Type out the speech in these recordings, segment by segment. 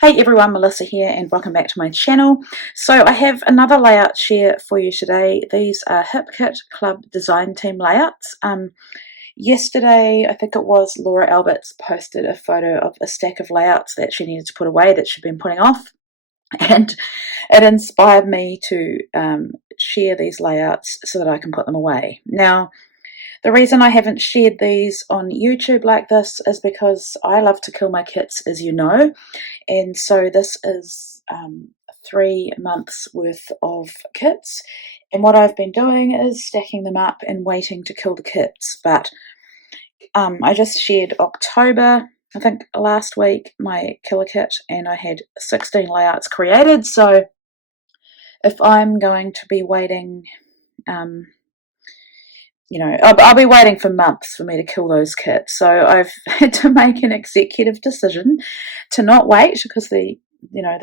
Hey everyone, Melissa here and welcome back to my channel. So I have another layout share for you today. These are HipKit Club Design Team layouts. Yesterday, I think it was, Laura Alberts posted a photo of a stack of layouts that she needed to put away that she'd been putting off, and it inspired me to share these layouts so that I can put them away. Now, the reason I haven't shared these on YouTube like this is because I love to kill my kits, as you know, and so this is 3 months worth of kits, and what I've been doing is stacking them up and waiting to kill the kits. But I just shared October, I think last week, my killer kit, and I had 16 layouts created. So if I'm going to be waiting, I'll be waiting for months for me to kill those kits. So I've had to make an executive decision to not wait, because the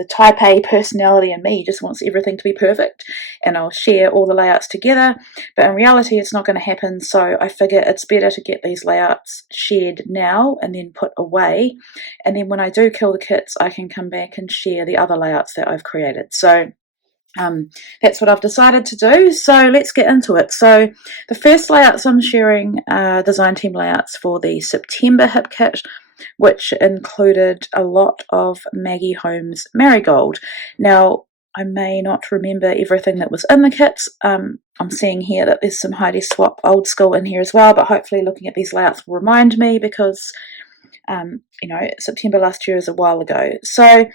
type A personality in me just wants everything to be perfect, and I'll share all the layouts together. But in reality, it's not going to happen. So I figure it's better to get these layouts shared now and then put away. And then when I do kill the kits, I can come back and share the other layouts that I've created. So that's what I've decided to do. So let's get into it. So the first layouts I'm sharing are design team layouts for the September Hip Kit, which included a lot of Maggie Holmes Marigold. Now, I may not remember everything that was in the kits. I'm seeing here that there's some Heidi Swapp Old School in here as well, but hopefully looking at these layouts will remind me, because September last year is a while ago. So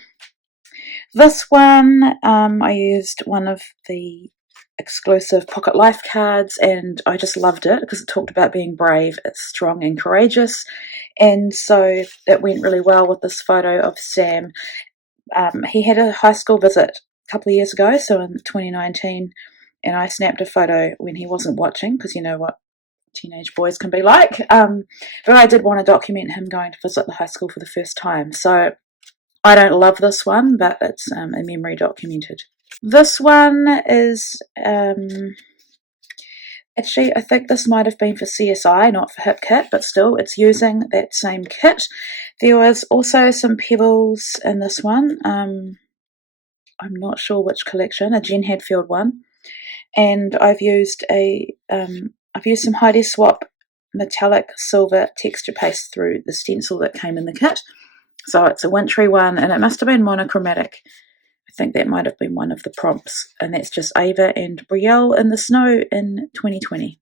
this one, I used one of the exclusive Pocket Life cards, and I just loved it because it talked about being brave, it's strong and courageous, and so it went really well with this photo of Sam. He had a high school visit a couple of years ago, so in 2019, and I snapped a photo when he wasn't watching, because you know what teenage boys can be like, but I did want to document him going to visit the high school for the first time. So I don't love this one, but it's a memory documented. This one is, actually, I think this might have been for CSI, not for HipKit, but still, it's using that same kit. There was also some pebbles in this one. I'm not sure which collection, a Jen Hadfield one. And I've used some Heidi Swapp metallic silver texture paste through the stencil that came in the kit. So it's a wintry one, and it must have been monochromatic. I think that might have been one of the prompts, and that's just Ava and Brielle in the snow in 2020.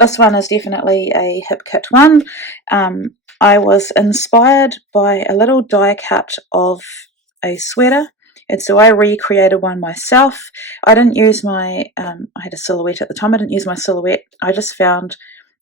This one is definitely a hip kit one. I was inspired by a little die cut of a sweater, and so I recreated one myself. I didn't use I had a silhouette at the time. I didn't use my silhouette. I just found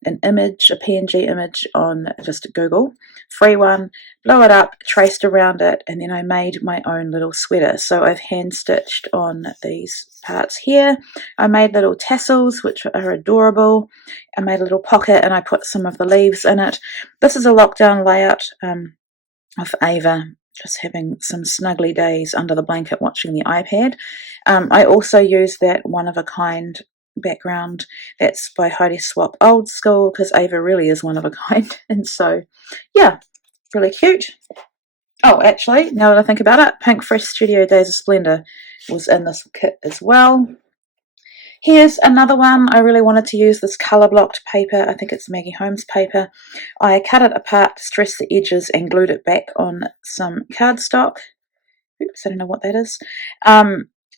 an image, a PNG image on just Google, free one, blew it up, traced around it, and then I made my own little sweater. So I've hand stitched on these parts here. I made little tassels, which are adorable. I made a little pocket, and I put some of the leaves in it. This is a lockdown layout of Ava just having some snuggly days under the blanket watching the iPad. I also used that one-of-a-kind background that's by Heidi Swapp Old School, because Ava really is one of a kind. And so, yeah, really cute. Oh, actually, now that I think about it, Pink Fresh Studio Days of Splendor was in this kit as well. Here's another one. I really wanted to use this colour blocked paper. I think it's Maggie Holmes paper. I cut it apart, stressed the edges, and glued it back on some cardstock. Oops, I don't know what that is.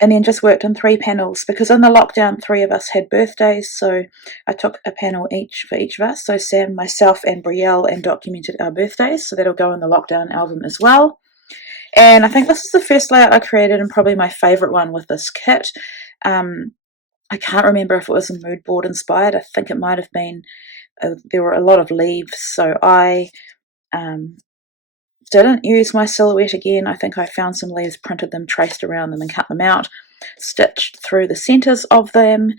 And then just worked on 3 panels, because in the lockdown 3 of us had birthdays, so I took a panel each for each of us, so Sam, myself and Brielle, and documented our birthdays, so that'll go in the lockdown album as well. And I think this is the first layout I created, and probably my favourite one with this kit. I can't remember if it was a mood board inspired. I think it might have been, there were a lot of leaves, so I didn't use my silhouette again. I think I found some leaves, printed them, traced around them, and cut them out, stitched through the centres of them,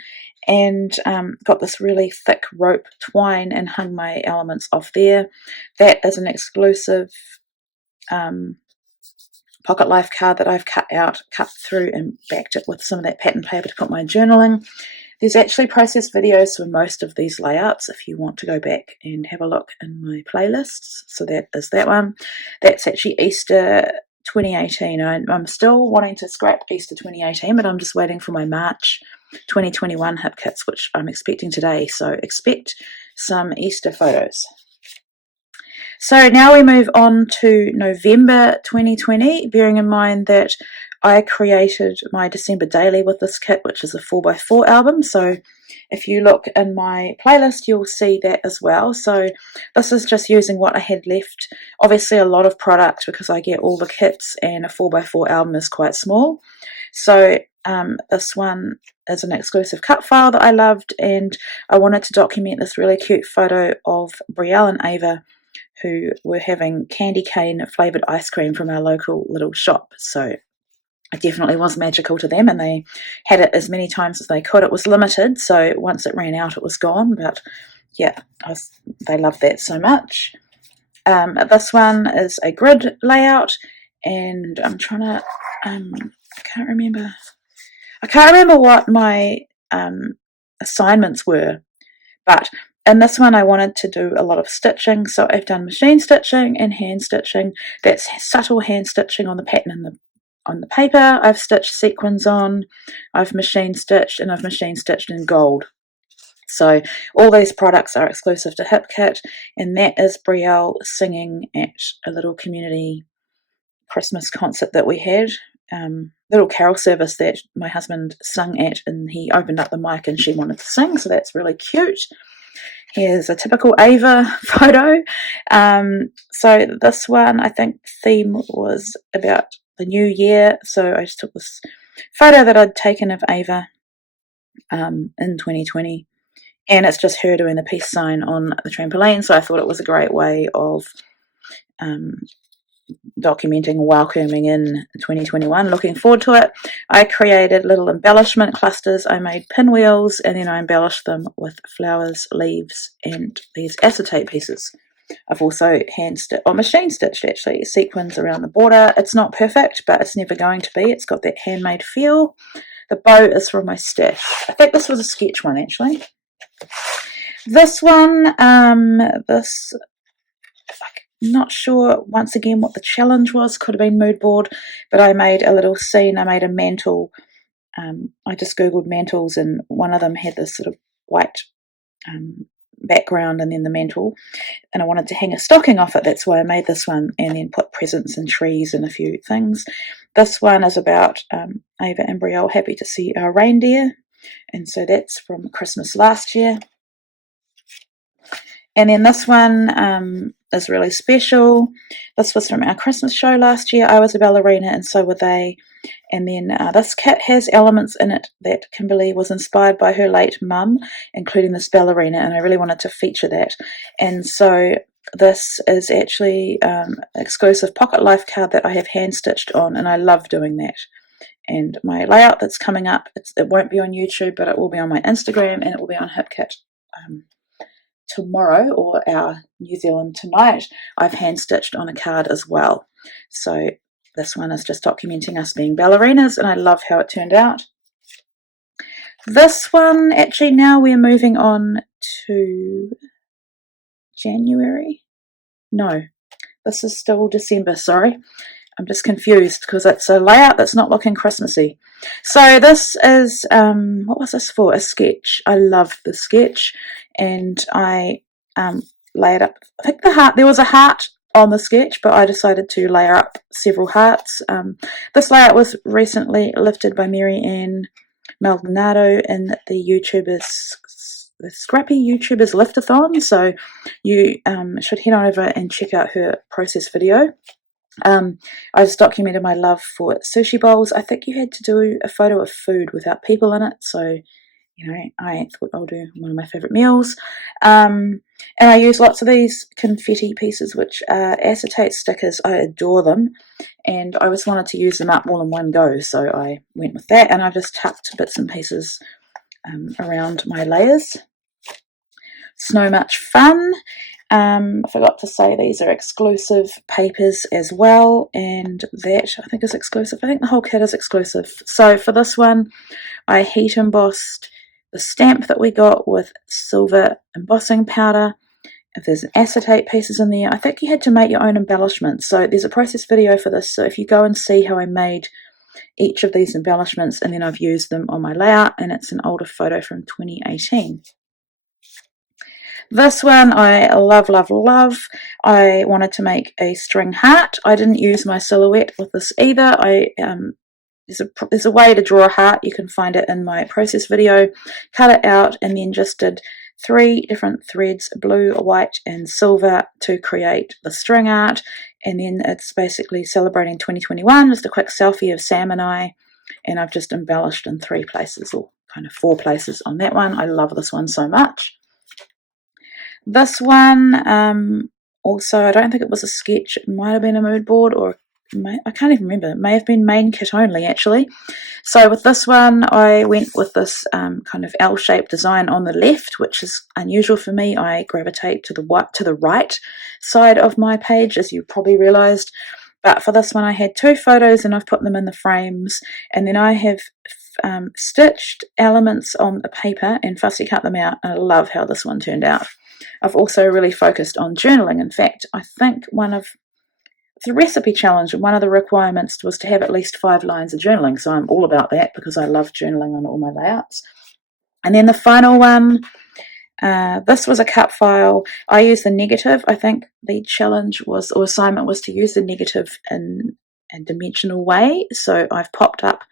and got this really thick rope twine and hung my elements off there. That is an exclusive Pocket Life card that I've cut through and backed it with some of that pattern paper to put my journaling. There's actually process videos for most of these layouts if you want to go back and have a look in my playlists. So that is that one. That's actually Easter 2018. I'm still wanting to scrap Easter 2018, but I'm just waiting for my March 2021 hip kits, which I'm expecting today. So expect some Easter photos. So now we move on to November 2020, bearing in mind that I created my December daily with this kit, which is a 4x4 album. So if you look in my playlist, you'll see that as well. So this is just using what I had left. Obviously a lot of product because I get all the kits, and a 4x4 album is quite small. So this one is an exclusive cut file that I loved, and I wanted to document this really cute photo of Brielle and Ava, who were having candy cane flavoured ice cream from our local little shop. So it definitely was magical to them, and they had it as many times as they could. It was limited, so once it ran out, it was gone. But yeah, they loved that so much. This one is a grid layout, and I'm trying to, I can't remember what my assignments were, but in this one I wanted to do a lot of stitching, so I've done machine stitching and hand stitching. That's subtle hand stitching on the pattern and on the paper. I've stitched sequins on, I've machine stitched, and I've machine stitched in gold. So all these products are exclusive to HipKit, and that is Brielle singing at a little community Christmas concert that we had. Little carol service that my husband sung at, and he opened up the mic and she wanted to sing, so that's really cute. Here's a typical Ava photo. So this one, I think theme was about the new year, so I just took this photo that I'd taken of Ava in 2020, and it's just her doing the peace sign on the trampoline, so I thought it was a great way of documenting welcoming in 2021. Looking forward to it. I created little embellishment clusters. I made pinwheels, and then I embellished them with flowers, leaves, and these acetate pieces. I've also machine stitched actually sequins around the border. It's not perfect, but it's never going to be. It's got that handmade feel. The bow is from my stash. I think this was a sketch one actually. This one, not sure once again what the challenge was. Could have been mood board, but I made a little scene. I made a mantle. I just googled mantles, and one of them had this sort of white background and then the mantle, and I wanted to hang a stocking off it. That's why I made this one, and then put presents and trees and a few things. This one is about Ava and Brielle happy to see our reindeer, and so that's from Christmas last year. And then this one is really special. This was from our Christmas show last year. I was a ballerina and so were they. And then this kit has elements in it that Kimberly was inspired by her late mum, including this ballerina, and I really wanted to feature that. And so this is actually an exclusive Pocket Life card that I have hand stitched on, and I love doing that. And my layout that's coming up, it won't be on YouTube, but it will be on my Instagram, and it will be on HipKit tomorrow, or our New Zealand tonight. I've hand stitched on a card as well. So this one is just documenting us being ballerinas, and I love how it turned out. This one, actually now we're moving on to January. No, this is still December, sorry. I'm just confused because it's a layout that's not looking Christmassy. So this is, what was this for? A sketch. I love the sketch, and I layered up, I think there was a heart on the sketch, but I decided to layer up several hearts. This layout was recently lifted by Mary Ann Maldonado in the Scrappy YouTubers Liftathon, so you should head on over and check out her process video. I just documented my love for sushi bowls. I think you had to do a photo of food without people in it, so I thought I'll do one of my favourite meals. And I use lots of these confetti pieces, which are acetate stickers. I adore them, and I just wanted to use them up all in one go, so I went with that, and I just tucked bits and pieces around my layers. So much fun. I forgot to say these are exclusive papers as well, and that I think is exclusive. I think the whole kit is exclusive. So for this one, I heat embossed the stamp that we got with silver embossing powder. If there's acetate pieces in there, I think you had to make your own embellishments. So there's a process video for this. So if you go and see how I made each of these embellishments, and then I've used them on my layout, and it's an older photo from 2018. This one I love, love, love. I wanted to make a string heart. I didn't use my silhouette with this either. There's a way to draw a heart. You can find it in my process video. Cut it out and then just did 3 different threads, blue, white and silver, to create the string art. And then it's basically celebrating 2021, just a quick selfie of Sam and I, and I've just embellished in 3 places, or kind of 4 places on that one. I love this one so much. This one, also, I don't think it was a sketch. It might have been a mood board, or I can't even remember. It may have been main kit only, actually. So with this one, I went with this kind of L-shaped design on the left, which is unusual for me. I gravitate to the right side of my page, as you probably realised. But for this one, I had 2 photos, and I've put them in the frames. And then I have stitched elements on the paper and fussy cut them out. And I love how this one turned out. I've also really focused on journaling. In fact, I think it's a recipe challenge, and one of the requirements was to have at least 5 lines of journaling. So I'm all about that because I love journaling on all my layouts. And then the final one, this was a cut file. I used the negative. I think the challenge was, or assignment was, to use the negative in a dimensional way. So I've popped up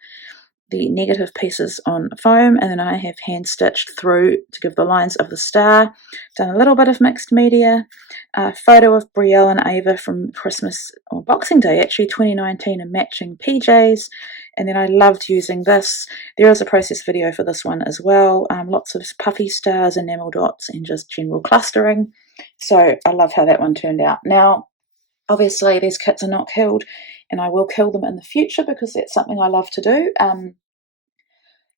the negative pieces on foam, and then I have hand stitched through to give the lines of the star. Done a little bit of mixed media. A photo of Brielle and Ava from Christmas, or Boxing Day actually, 2019, in matching PJs. And then I loved using this. There is a process video for this one as well. Lots of puffy stars, enamel dots, and just general clustering. So I love how that one turned out. Now, obviously these kits are not killed, and I will kill them in the future because that's something I love to do.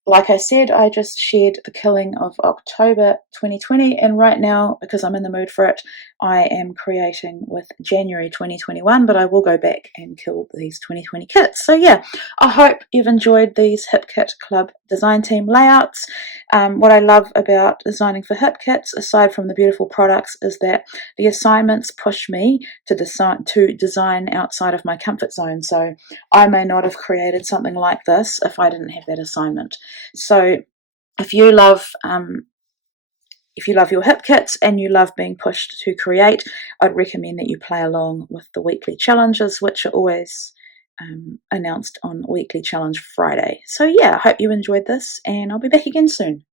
Like I said, I just shared the killing of October 2020, and right now, because I'm in the mood for it, I am creating with January 2021, but I will go back and kill these 2020 kits. So yeah, I hope you've enjoyed these HipKit Club design team layouts. What I love about designing for HipKits, aside from the beautiful products, is that the assignments push me to design outside of my comfort zone. So I may not have created something like this if I didn't have that assignment. So if you love your hip kits and you love being pushed to create, I'd recommend that you play along with the weekly challenges, which are always announced on Weekly Challenge Friday. So yeah, I hope you enjoyed this, and I'll be back again soon.